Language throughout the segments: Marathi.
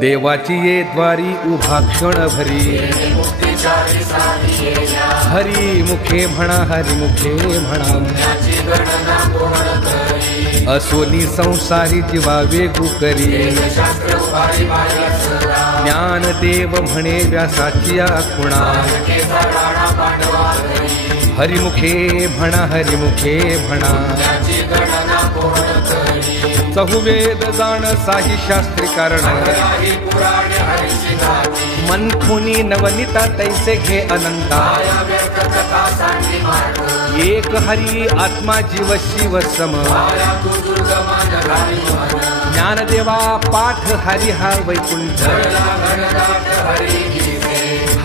देवाची ये द्वारी उभा क्षण भरी हरी मुखे म्हणा हरी मुखे म्हणा असोनी संसारी जीवा वेगू करी ज्ञानदेव म्हणे व्यासाची खुणा हरिमुखे म्हणा हरिमुखे म्हणा चहुवेद जाण साही शास्त्री कारण मनखुनी नवनीता तैसे घे अनंता एक हरी आत्मा जीव शिव सम ज्ञानदेवा पाठ हरि हा वैकुंठ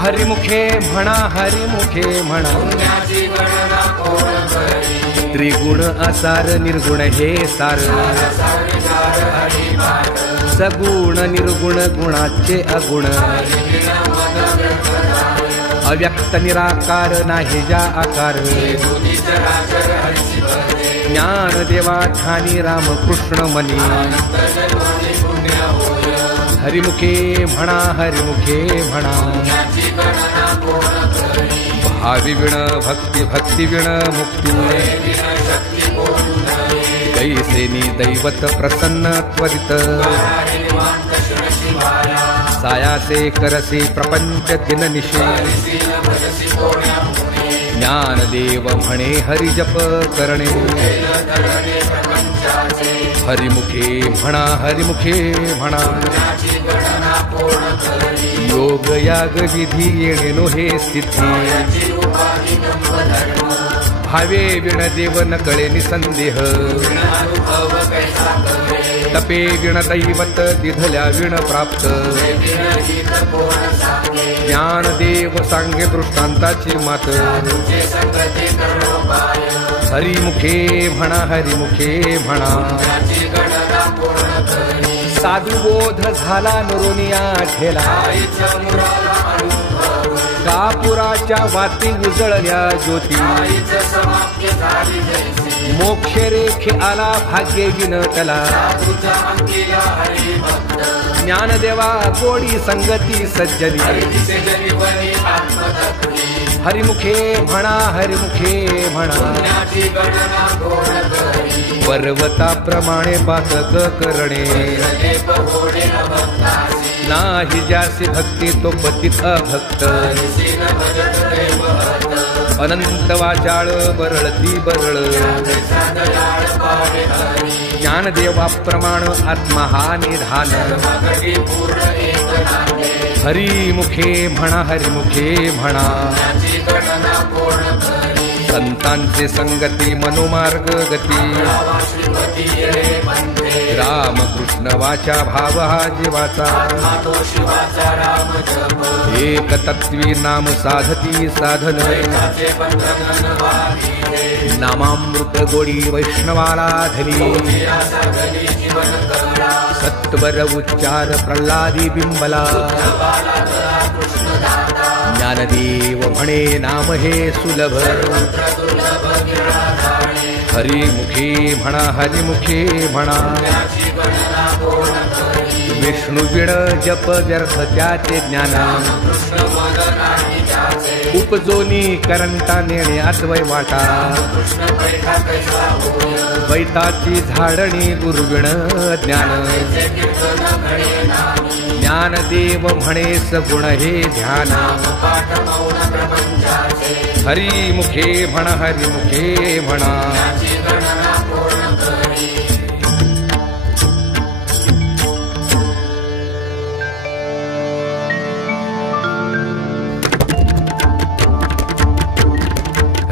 हरिमुखे म्हणा हरिमुखे म्हणा त्रिगुण असार निर्गुण हे सार सगुण निर्गुण गुणाचे अगुण अव्यक्त निराकार नाही जा आकार ज्ञानदेवा ठाणी रामकृष्ण मनी हरिमुखे म्हणा हरिमुखे म्हणा भावी विण भक्ती भक्ती विण मुक्ती कैसेनी दैवत प्रसन्न त्वरित सायासे करसी प्रपंच दिननिशी ज्ञानदेव म्हणे हरिजप करणे हरिमुखे म्हणा हरिमुखे म्हणा योग याग विधी येणे नो हे सिद्धी भावे विण देव न कळे निसंदेह तपे विण दैवत दिधल्या विण प्राप्त ज्ञानदेव सांगे दृष्टांताची मात हरिमुखे म्हणा हरिमुखे म्हणा साधुबोध झाला नुरुनिया ठेला कापुराच्या वाती उजळल्या ज्योती मोक्ष रेखे आला भाग्य विनटला ज्ञानदेवा गोडी संगती सज्जनी हरिमुखे म्हणा हरिमुखे म्हणा पर्वताप्रमाणे पातक करणे नाही ज्यासी भक्ती तो पतित अभक्त अनंत वाचाळ बरळती बरळ ज्ञानदेवाप्रमाण आत्मा हा निधान हरिमुखे म्हणा हरिमुखे म्हणा संतांचे संगती मनोमार्ग गती रामकृष्ण वाचा भाव हा जीवाचा एक तत्वी नाम साधती साधन नामामृत गोडी वैष्णवाला धरी सत्वर उच्चार प्रल्हादी बिंबला ज्ञानदेव म्हणे नाम हे सुलभ हरिमुखे म्हणा हरिमुखे म्हणा विष्णु विण जप व्यर्थ त्याचे ज्ञान उपजोनी करंटा नेणे अद्वै वाटा वैताची झाडणी गुरुविण ज्ञान ज्ञानदेव म्हणे सगुण हे ध्यान हरिमुखे म्हणा हरिमुखे म्हणा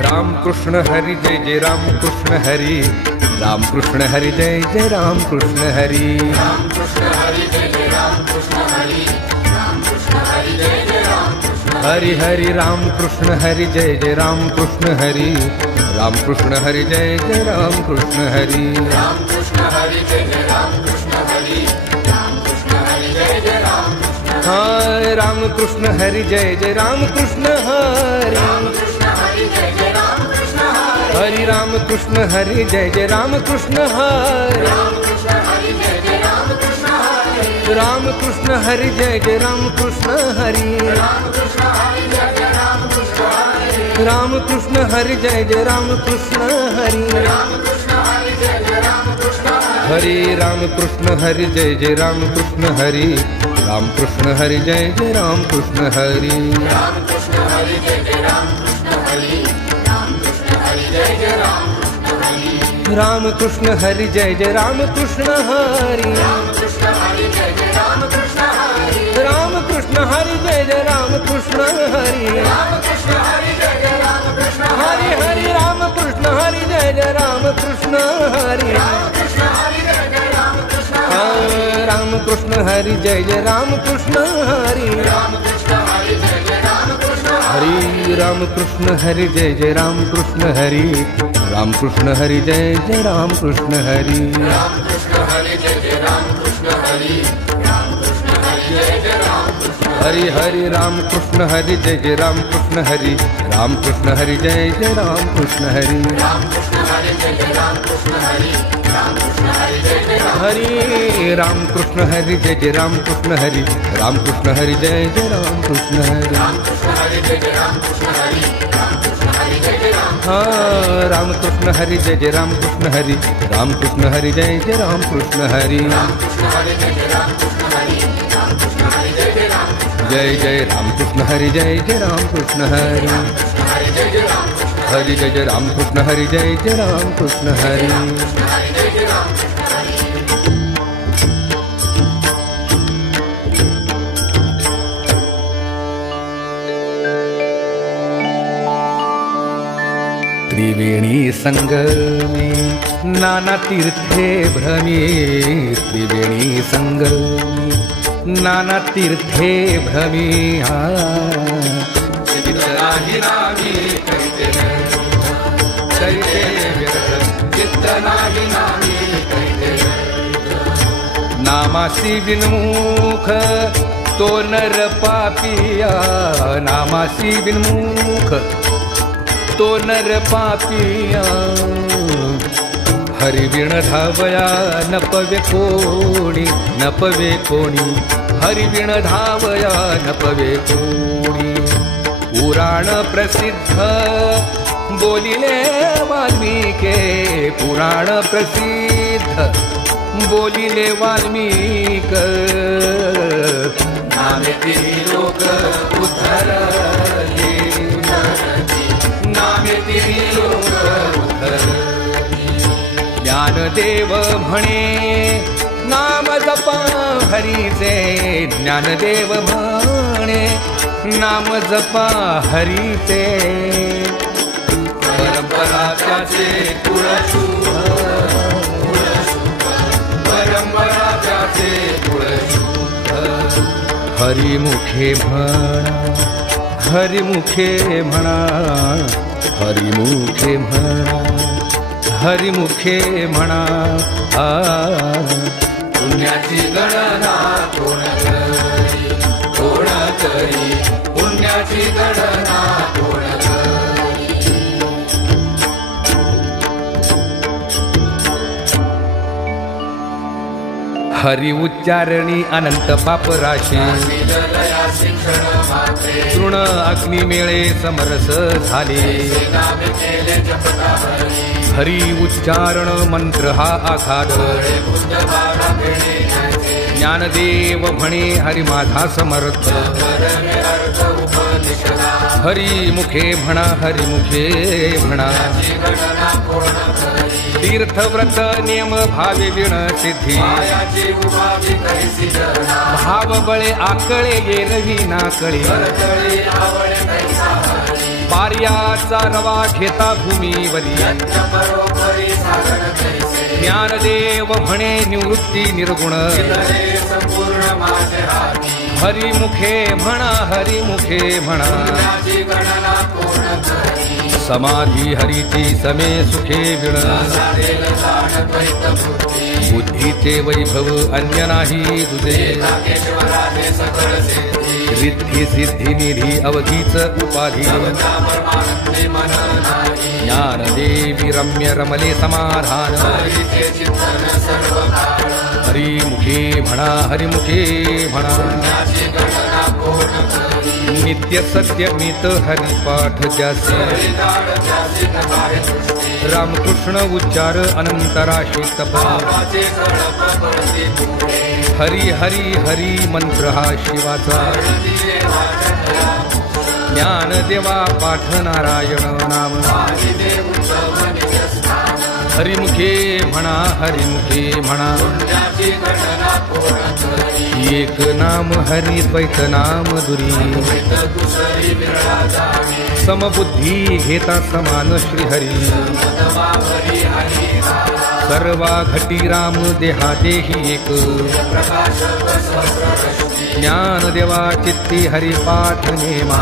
रामकृष्ण हरि जय जय रामकृष्ण हरि रामकृष्ण हरि जय जय रामकृष्ण हरि हरि हरि रामकृष्ण हरि जय जय रामकृष्ण हरि रामकृष्ण हरि जय जय रामकृष्ण हरि हाय रामकृष्ण हरि जय जय रामकृष्ण हरि हरि रामकृष्ण हरि जय जय रामकृष्ण हरि राम कृष्ण हरी जय जय राम कृष्ण हरी राम कृष्ण हरी जय जय राम कृष्ण हरी हरे राम कृष्ण हरी जय जय राम कृष्ण हरी राम कृष्ण हरी जय जय राम कृष्ण हरी राम कृष्ण हरी जय जय राम कृष्ण हरी राम कृष्ण हरी जय जय राम कृष्ण हरी हरि हरि राम कृष्ण हरि जय जय राम कृष्ण हरि राम कृष्ण हरि जय जय राम कृष्ण हरि हरि राम कृष्ण हरि जय जय राम कृष्ण हरि राम कृष्ण हरि जय जय राम कृष्ण हरि हरि हरि राम कृष्ण हरि जय जय राम कृष्ण हरि राम कृष्ण हरि जय जय राम कृष्ण हरि हरि राम कृष्ण हरि जय जय राम कृष्ण हरि राम कृष्ण हरि जय जय राम कृष्ण हरि हाँ राम कृष्ण हरि जय जय राम कृष्ण हरि राम कृष्ण हरि जय जय राम कृष्ण हरि जय जय राम कृष्ण हरि जय जय राम कृष्ण हरि हरि जय जय राम कृष्ण हरि जय जय राम कृष्ण हरि त्रिवेणी संगमे नाना तीर्थे भ्रमी त्रिवेणी संगमे नाना तीर्थे भ्रमी नामासी विन्मुख तो नर पापिया नामासी विन्मुख तो नर पापिया हरि विण धावया न पवे कोणी हरि विण धावया न पवे कोणी पुराण प्रसिद्ध बोलिले वाल्मीके पुराण प्रसिद्ध बोलिले वाल्मीक नामे तिन्ही लोक उद्धरले नामे तिन्ही लोक उद्धरले ज्ञानदेव म्हणे नाम जपा हरीचे ज्ञानदेव म्हणे नाम जपा हरीचे परंपरा त्याचे कुळशुभ परंपरा त्याचे कुळशुभ हरिमुखे म्हणा हरिमुखे म्हणा हरिमुखे म्हणा हरिमुखे म्हणा पुण्याची गणना कोण करी पुण्याची गणना कोण करी हरि उच्चारणी अनंत पाप राशी तृण अग्नी मेळे समरस झाले हरि उच्चारण मंत्र हा आखाद ज्ञानदेव म्हणे हरि माझा समर्थ हरि मुखे म्हणा हरि मुखे म्हणा तीर्थव्रत नियम भावे विण सिद्धी भाव बळे आकळे येरवी नाकळे पार्याचा रवा घेता भूमीवरी ज्ञानदेव म्हणे निवृत्ती निर्गुण हरिमुखे म्हणा हरिमुखे म्हणा समाधी हरीची समे सुखे विण बुद्धीचे वैभव अन्य नाही तुझे रिद्धी सिद्धी निधी अवधीच उपाधी ज्ञानदेवी रम्य रमले समाधान हरिमुखे म्हणा हरिमुखे म्हणा नित्य सत्यमित हरिपाठ ज्यासे रामकृष्ण उच्चार अनंतराशी तपा हरी हरी हरी मंत्र हा शिवाचा ज्ञानदेवा पाठ नारायण नाम हरिमुखे म्हणा हरिमुखे म्हणा एक नाम हरि द्वैत नाम दुरी समबुद्धी घेता समान श्रीहरी सर्वा घटी राम देहा देही एक ज्ञानदेवा चित्ती हरिपाठ नेमा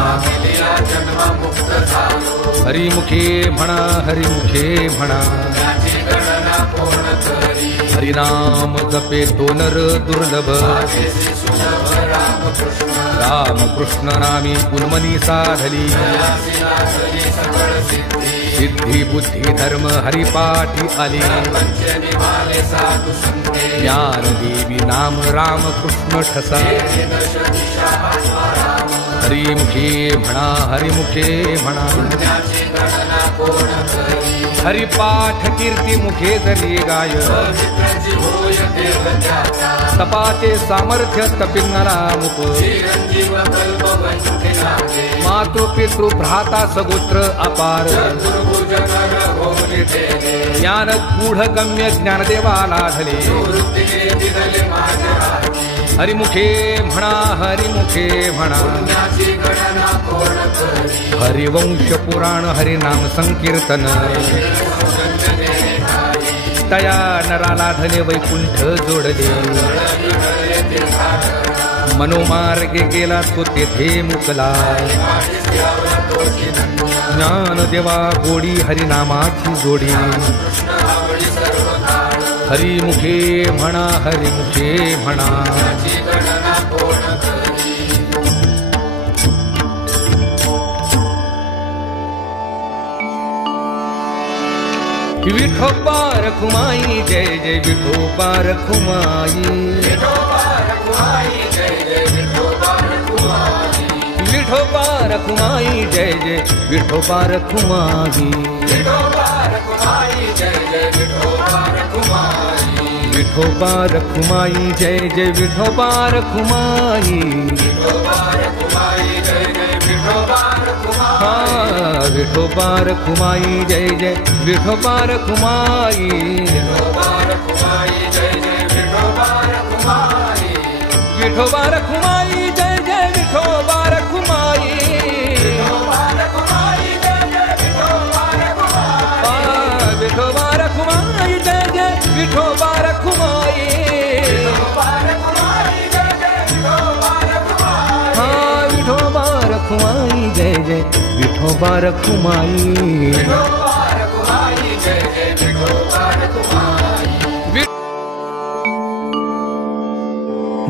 हरिमुखे म्हणा हरिमुखे म्हणा हरिनाम जपे तो नर दुर्लभ रामकृष्ण नामी उन्मनी साधली सिद्धी बुद्धी धर्म हरिपाठी आली ज्ञान देवी नाम रामकृष्ण ठसा हरिमुखे म्हणा हरिमुखे म्हणा हरिपाठ कीर्ती मुखे जरी गाय तपाचे सामर्थ्य तपिंगना मुख मातृ पितृ भ्राता सगोत्र अपार ज्ञान गूढ गम्य ज्ञानदेवाला धले हरिमुखे म्हणा हरिमुखे म्हणा हरिवंश पुराण हरिनाम संकीर्तन तया नराला धले वैकुंठ जोडले मनोमार्गे गेला तो तेथे मुकला ज्ञानदेवा गोडी हरिनामाची जोडी हरिमुखे म्हणा हरिमुखे म्हणा विठोबा रखुमाई जय जय विठोबा रखुमाई विठोबा रखुमाई जय जय विठोबा रखुमाई विठोबा रखुमाई जय जय विठोबा रखुमाई विठोबा रखुमाई जय जय विठोबा रखुमाई विठोबा रखुमाई जय जय विठोबा रखुमाई विठोबा रखुमाई जय जय विठोबा रखुमाई विठोबा रखुमाई जय जय विठोबा रखुमाई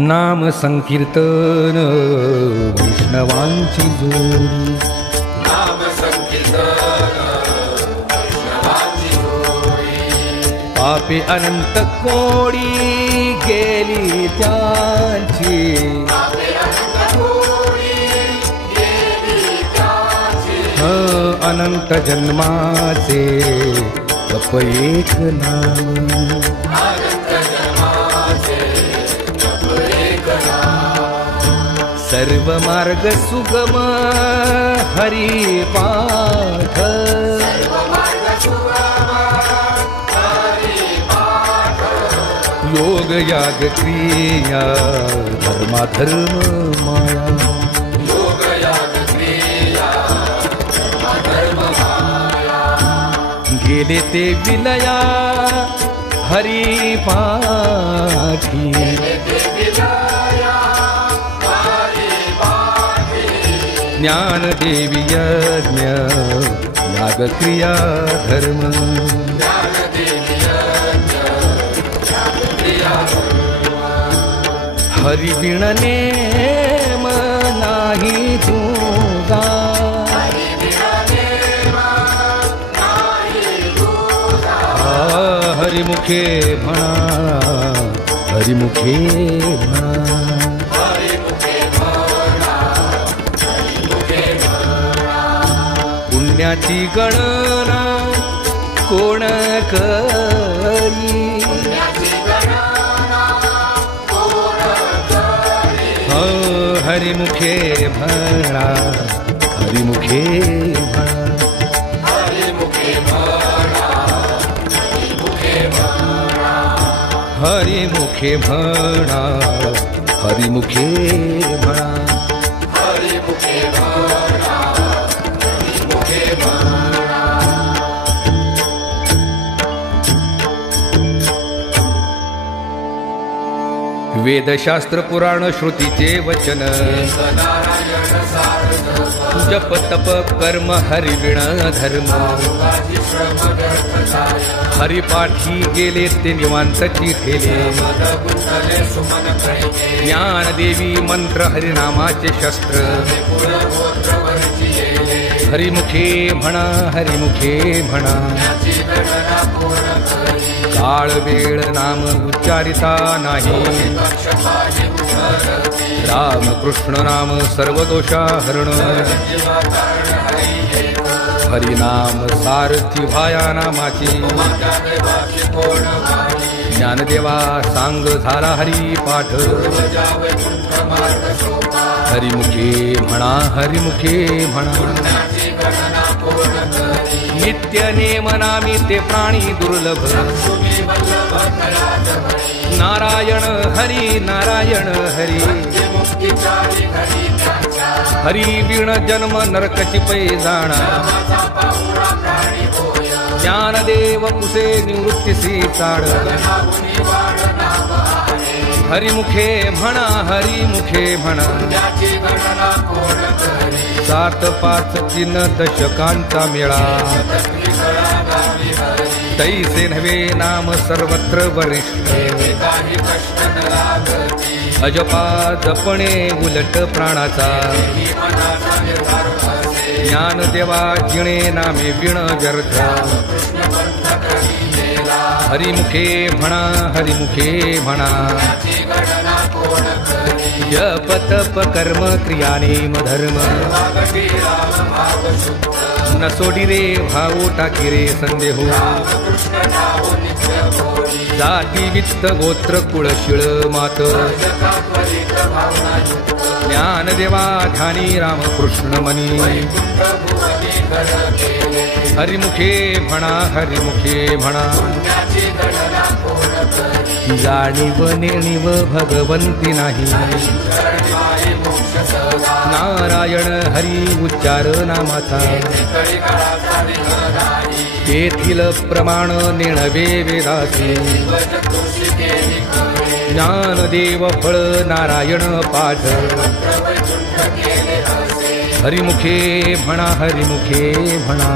नाम संकीर्तन वैष्णवांची जोडी पापे अनंत कोडी गेली त्यांची अनंत जन्माचे जप एक नाम सर्व मार्ग सुगम हरि पाठ योग याग क्रिया धर्माधर्म माया गेले ते विलया हरि पाठी ज्ञान देवी यज्ञ याग क्रिया धर्म हरि बिन नेम नाही तुझा हरिमुखे म्हणा हरिमुखे म्हणा. पुण्याची गणना कोण करी, हरिमुखे म्हणा, हरिमुखे म्हणा. हरिमुखे म्हणा, हरिमुखे म्हणा. वेदशास्त्र पुराण श्रुतीचे वचन, जप तप कर्म हरिविण धर्म. हरिपाठी गेले ते निवांतची ठेले, ज्ञानदेवी मंत्र हरिनामाचे शस्त्र. हरिमुखे म्हणा, हरिमुखे म्हणा. काळ वेळ नाम उच्चारिता नाही, राम कृष्ण नाम सर्व दोषा हरण. हरिनाम सारथी भाया नामाची, ज्ञानदेवा सांग झाला हरी पाठ. हरिमुखे म्हणा, हरिमुखे म्हणा. नित्य नेम नामी ते प्राणी दुर्लभ, नारायण हरी, नारायण हरी. हरी विण जन्म नरकची पै जाणा, ज्ञानदेव कुसे निवृत्तीसी चाड. हरिमुखे म्हणा, हरिमुखे म्हणा. 7 5 3 दशकांचा मेळा, तैसे नव्हे नाम सर्वत्र वरिष्ठ. अजपा जपणे उलट प्राणाचा, ज्ञानदेवा जिणे नामे विण व्यर्थ. हरिमुखे म्हणा, हरिमुखे म्हणा. जप तप कर्म क्रिया नेम धर्म, न सोडी रे भाऊ टाकी रे संदेह. जाती वित्त गोत्र कुळ शिळ मात, ज्ञानदेवा ध्यानी रामकृष्ण मनी. हरिमुखे म्हणा, हरिमुखे म्हणा. जाणीव नेणीव भगवंती नाही, नारायण हरी उच्चार नामाचा. तेथील प्रमाण नेणवे वेदासी, ज्ञानदेव फळ नारायण पाठ. हरिमुखे म्हणा, हरिमुखे म्हणा.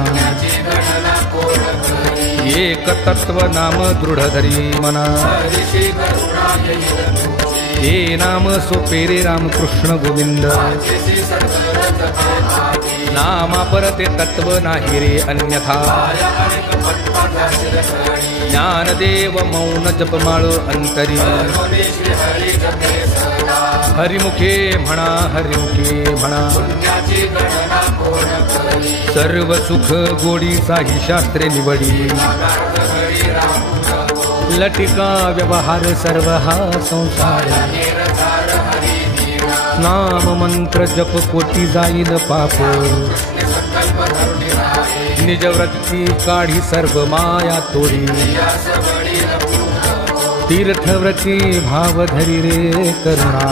एक तत्व नाम दृढ धरी मना, हे नाम सोपे रे रामकृष्ण गोविंद. नामा परते तत्व नाही रे अन्यथा, ज्ञानदेव मौन जपमाळ अंतरी. हरिमुखे म्हणा, हरिमुखे म्हणा. सर्व सुख गोडी साही शास्त्रे निवडी, लटिका व्यवहार सर्व हा संसार. नाम मंत्र जप कोटी जाईल पाप, निज वृत्ती काढी सर्व माया तोडी. तीर्थव्रती भाव धरी रे करुणा,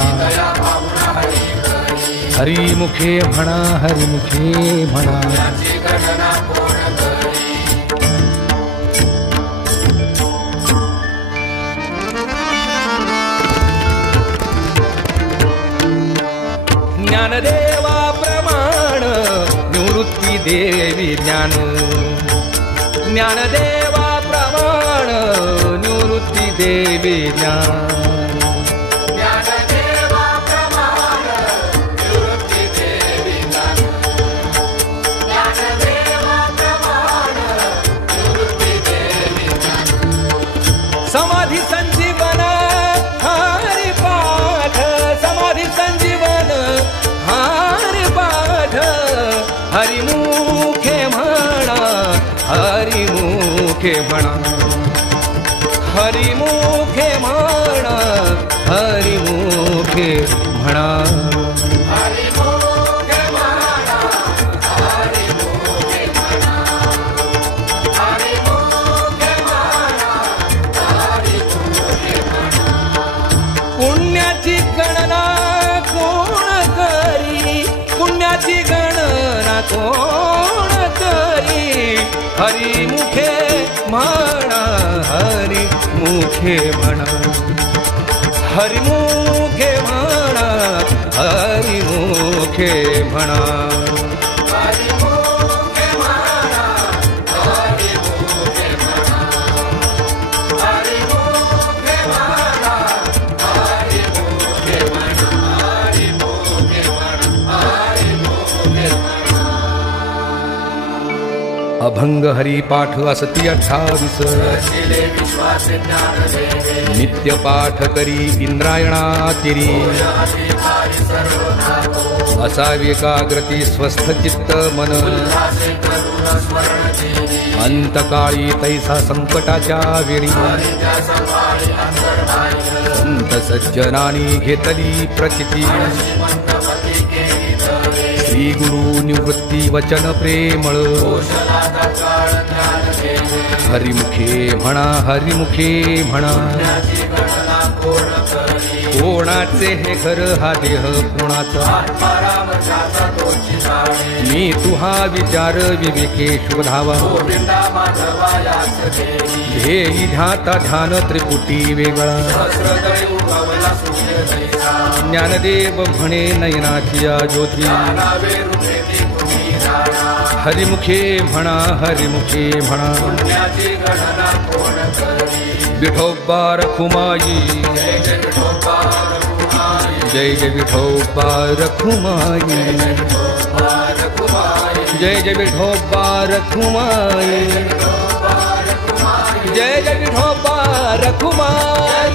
हरिमुखे म्हणा, हरिमुखे म्हणा. ज्ञानदेवा प्रमाण निवृत्ती देवी ज्ञान. ज्ञानदेवा प्रमाण निवृत्ती देवी ज्ञान. समाधी संजीवन हरिमुखे म्हणा, हरिमुखे म्हणा, हरिमुखे म्हणा. पुण्याची गणना कोण करी, पुण्याची गणना कोण करी. हरिमुखे म्हणा, हरिमुखे म्हणा, हरिमुखे म्हणा, हरिमुखे म्हणा. अभंग हरिपाठ असती 28, नित्य पाठ करी इंद्रायणातिरी. असावी एकाग्रती स्वस्थ चित्त मन, अंतकाळी तैसा संकटाच्या वेळी. संत सज्जनानी घेतली प्रचिती, श्री गुरु निवृत्ती वचन प्रेमळ. हरिमुखे म्हणा, हरिमुखे म्हणा, कोणाचे हे घर हा देह कोणाचा. मी तुहा विचार विवेके शोधावा, ध्येयी ध्याता ध्यान त्रिपुटी वेगळा. ज्ञानदेव म्हणे नयनाची या ज्योती. हरिमुखे म्हणा, हरिमुखे म्हणा, विठोबा रखुमाई. जय जय विठोबा रखुमाई, जय जय विठोबा रखुमाई, जय जय विठोबा रखुमाई,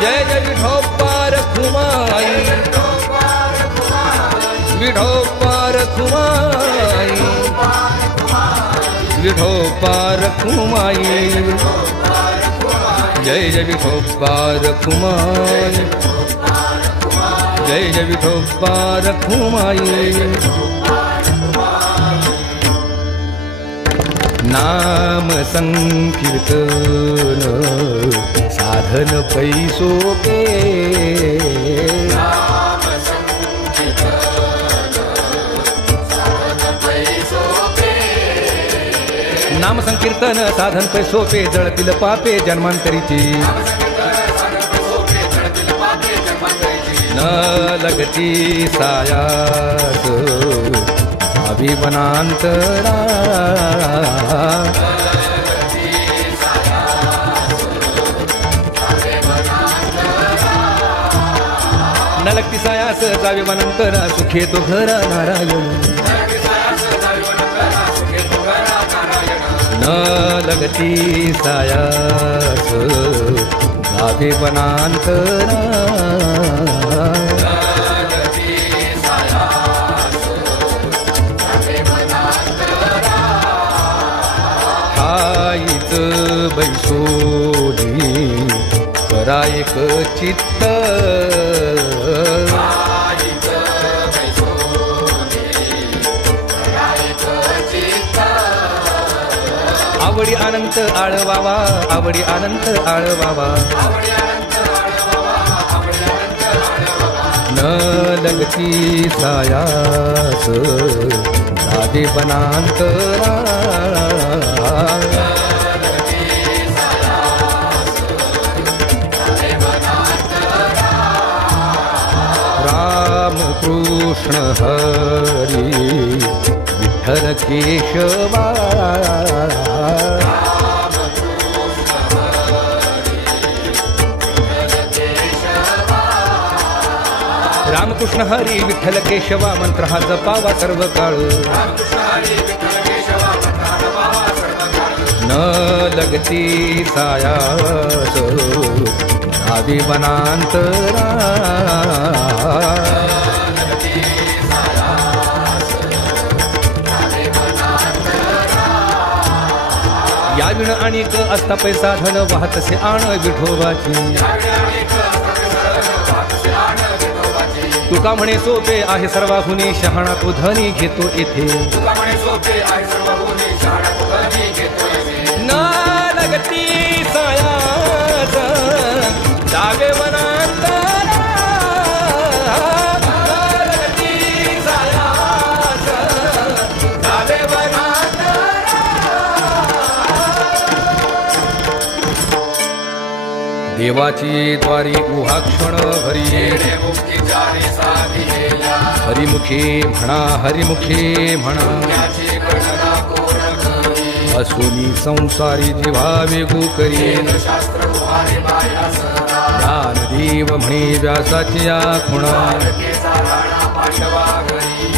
जय जय विठोबा रखुमाई, विठोबा रखुमाई, विठोबा रखुमाई. जय जय विठोबा रखुमाई, जय जय विठोबा रखुमाई. नाम संकीर्तन साधन पैसोपे. नाम संकीर्तन साधन पैसोपे, जळतील पापे जन्मांतरीची. न लगती सायास अभिवनांतरा. न लगती सायास जावे वनांतरा, सुखे तो घरा नारायण. न लगती सायास जावे वनांतरा. हाईच बैसोनी करा एक चित्त. आवडी अनंत आळवावा, आवडी अनंत आळवावा. न लगती सायास जावे वनांतरा. राम कृष्ण हरी विठ्ठल केशवा. रामकृष्ण हरी विठ्ठल केशवा, मंत्र हा जपावा सर्व काळ. न लगती सायास जावे वनांतरा. विण आणिक असता पैसा धन वाहतसे आण विठोबाची तुका म्हणे सोपे आहे सर्वाहुनी शहाणा तो धनी घेतो येथे ना लगती सायाच जावे वनांतरा देवाची द्वारी उहा क्षण भरी हरिमुखे म्हणा हरिमुखे म्हणा असुनी संसारी जीवा वेगू करी ज्ञानदेव म्हणे व्यासाची या खुणा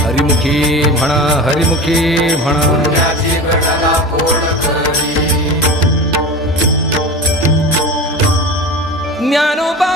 हरिमुखे म्हणा हरिमुखे म्हणा ज्ञानोबा